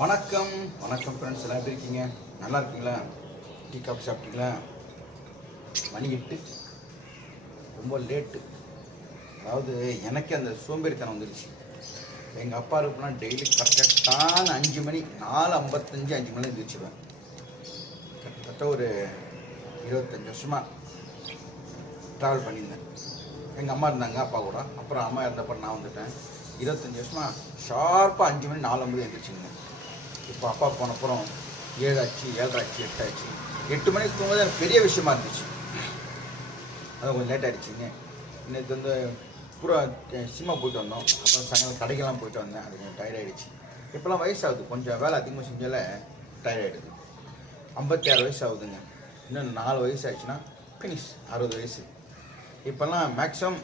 வணக்கம். வணக்கம் ஃப்ரெண்ட்ஸ் எல்லாம் எப்படி இருக்கீங்க? நல்லா இருக்கீங்களா? டீ காஃபி சாப்பிட்டீங்களா? மணி எட்டு. ரொம்ப லேட்டு அதாவது எனக்கே அந்த சோம்பேறித்தனம் வந்துருச்சு. எங்கள் அப்பா இருக்குன்னா டெய்லி கரெக்டான அஞ்சு மணி நாலு ஐம்பத்தஞ்சு அஞ்சு மணி எழுந்திரிச்சிடுவேன் கிட்டத்தட்ட ஒரு இருபத்தஞ்சி வருஷமாக ட்ராவல் பண்ணியிருந்தேன். எங்கள் அம்மா இருந்தாங்க அப்பா கூட. அப்புறம் அம்மா இருந்தப்ப நான் வந்துட்டேன். இருபத்தஞ்சி வருஷமாக ஷார்ப்பாக அஞ்சு மணி நாலு ஐம்பது எழுந்திரிச்சிருந்தேன் இப்போ அப்பா போனப்புறம் ஏழாச்சு ஆச்சு ஏழரை எட்டு மணிக்கு தூங்கும்போது எனக்கு பெரிய விஷயமா இருந்துச்சு. அது கொஞ்சம் லேட் ஆகிடுச்சிங்க நேற்று வந்து பூரா சினிமா போயிட்டு வந்தோம். அப்புறம் சாயங்காலம் கடைக்கெல்லாம் போயிட்டு வந்தேன். அது கொஞ்சம் டயர்ட் ஆகிடுச்சு இப்போல்லாம் வயசாகுது. கொஞ்சம் வேலை அதிகமாக செஞ்சால டயர்ட் ஆகிடுது ஐம்பத்தி ஆறு வயசு ஆகுதுங்க. இன்னும் நாலு வயசு ஆச்சுன்னா ஃபினிஷ் அறுபது வயசு. இப்போல்லாம் மேக்ஸிமம்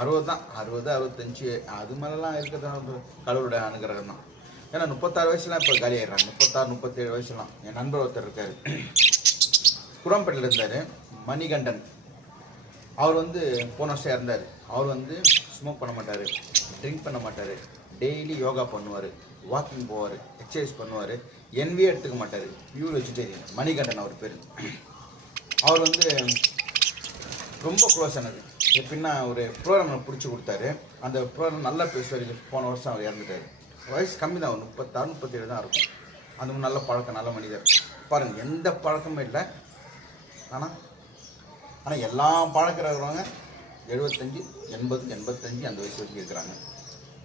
அறுபது தான் அறுபது அறுபத்தஞ்சு அது மேலெலாம் இருக்கிறது கடவுளுடைய அனுகிரகம் தான். ஏன்னா முப்பத்தாறு வயசுலாம் இப்போ காலி ஆயிடுறாங்க. முப்பத்தாறு முப்பத்தேழு வயசுலாம். என் நண்பர் ஒருத்தர் இருக்கார். குரம்பேட்டில் இருந்தார். மணிகண்டன். அவர் வந்து போன வருஷம் இறந்தார். அவர் வந்து ஸ்மோக் பண்ண மாட்டார். ட்ரிங்க் பண்ண மாட்டார். டெய்லி யோகா பண்ணுவார். வாக்கிங் போவார். எக்ஸசைஸ் பண்ணுவார். என்வியே எடுத்துக்க மாட்டார். பியூர் வெஜிடேரியன் மணிகண்டன் அவர் பேர். அவர் வந்து ரொம்ப க்ளோஸ் ஆனது. எப்படின்னா ஒரு ப்ரோக்ராம் பிடிச்சி கொடுத்தாரு. அந்த ப்ரோக்ராம் நல்லா பேசுவார். போன வருஷம் அவர் இறந்துட்டார். வயசு கம்மி தான் ஒரு முப்பத்தாறு முப்பத்தேழு தான் இருக்கும். அந்த நல்ல பழக்கம் நல்ல மனிதர். பாருங்கள் எந்த பழக்கமும் இல்லை. ஆனால் ஆனால் எல்லாம் பழக்கிறவங்க எழுபத்தஞ்சு எண்பது எண்பத்தஞ்சு அந்த வயசு வரைக்கும் இருக்கிறாங்க.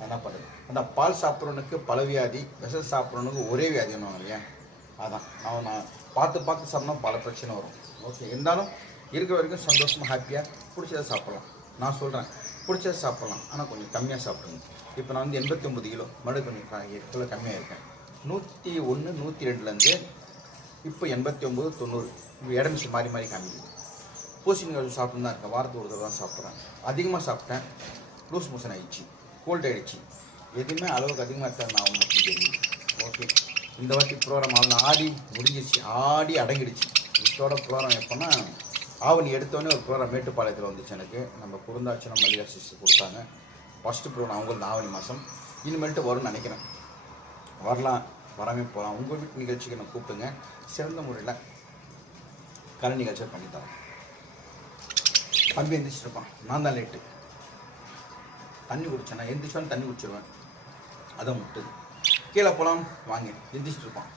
என்ன பண்ணுறது அந்த பால் சாப்பிட்றவனுக்கு பல வியாதி விஷம் சாப்பிட்றவனுக்கு ஒரே வியாதி ஒன்றும் இல்லையா? அதான். அவன் நான் பார்த்து பார்த்து சாப்பிட்னா பல பிரச்சனை வரும். ஓகே இருந்தாலும் இருக்கிற வரைக்கும் சந்தோஷமாக ஹாப்பியாக பிடிச்சதை சாப்பிட்லாம். நான் சொல்கிறேன் பிடிச்சது சாப்பிட்லாம். ஆனால் கொஞ்சம் கம்மியாக சாப்பிடுங்க. இப்போ நான் வந்து எண்பத்தி ஒம்பது கிலோ மறுபடியும் கொஞ்சம் க- கிலோ கம்மியாக இருக்கேன்? நூற்றி ஒன்று நூற்றி ரெண்டுலேருந்து இப்போ எண்பத்தி ஒம்பது தொண்ணூறு இடமிச்சு மாறி மாறி காமிக்குது. பூசணிக்காய் சாப்பிட்டு தான் இருக்கேன். வாரத்துக்கு ஒரு தடவை தான் சாப்பிட்றேன். அதிகமாக சாப்பிட்டேன். லூஸ் மோஷன் ஆகிடுச்சு கோல்ட் ஆகிடுச்சு எதுவுமே அளவுக்கு அதிகமாக இருக்கா நான் உங்களுக்கு தெரியுது ஓகே இந்த வாட்டி ப்ரோக்ராம் ஆகணும் ஆடி முடிஞ்சிச்சு ஆடி அடங்கிடுச்சு. இதோட ப்ரோக்ராம் எப்போன்னா ஆவணி எடுத்தோடனே ஒரு ப்ரோக்ராம் மேட்டுப்பாளையத்தில் வந்துச்சு எனக்கு. நம்ம குருந்தாட்சணம் மல்லிகா சிஸ்டர் கொடுத்தாங்க. ஃபஸ்ட்டு ப்ரோக்ராம் அவங்களுக்கு ஆவணி மாதம் இனிமேல்ட்டு வரும்னு நினைக்கிறேன். வரலாம். வராமல் போகலாம் உங்கள் வீட்டு நிகழ்ச்சிக்கு நான் கூப்பிடுங்க. சிறந்த முறையில் கலை நிகழ்ச்சியை பண்ணித்தரோம் தம்பி எந்திரிச்சிருப்பான். நான் தான் லேட்டு தண்ணி குடிச்சேன் நான் எந்திரிச்சோன்னு தண்ணி குடிச்சிருவேன். அதை முட்டுது. கீழே போகலாம் வாங்க. எந்திரிச்சிட்டு இருப்பான்.